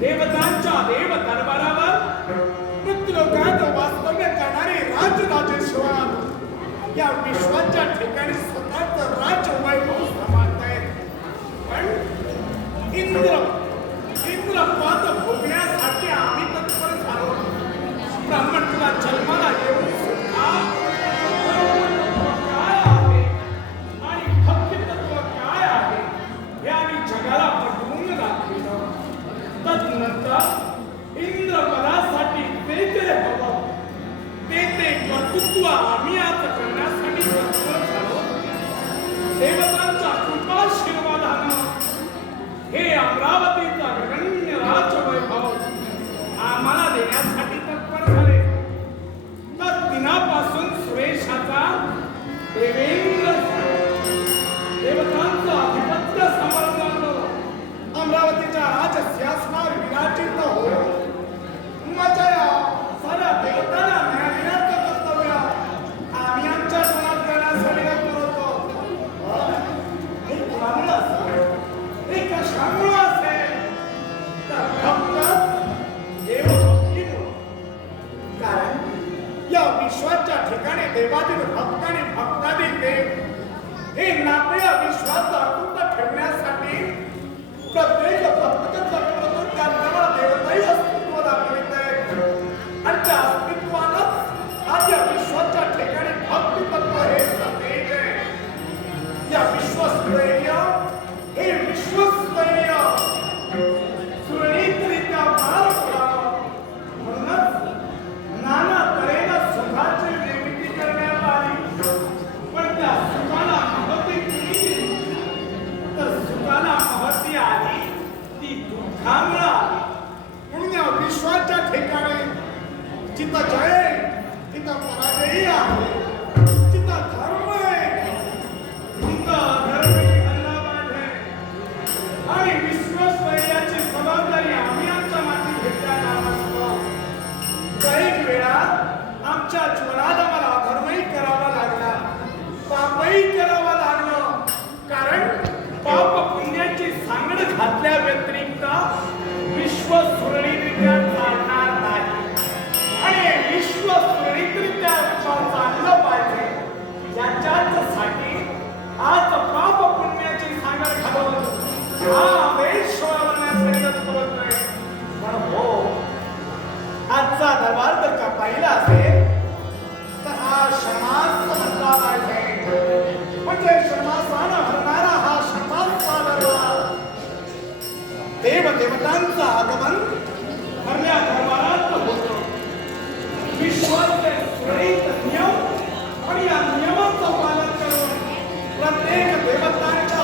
देवतांच्या देव दरबारावर मृत्यूलोकात वास्तव्य करणारे राजराजेश्वर. या विश्वाच्या ठिकाणी स्वतःच राज वैभव आम्ही आज करण्यासाठी तत्पर झालो. देवतांचा हे अमरावतीचा गगन्य राज्य वैभव आम्हाला देण्यासाठी আমরা पुण्य विश्वाच्या ठिकाणी जिथं जय तिथं पराजयही आहे आमचा दरबार तर का पाहिला असेल तर हा म्हणजे हरणारा हा देव आगमन हरल्या दरबारात तो होतो। विश्वाचे सुरळीत नियम आणि या पालन करून प्रत्येक देवतांच्या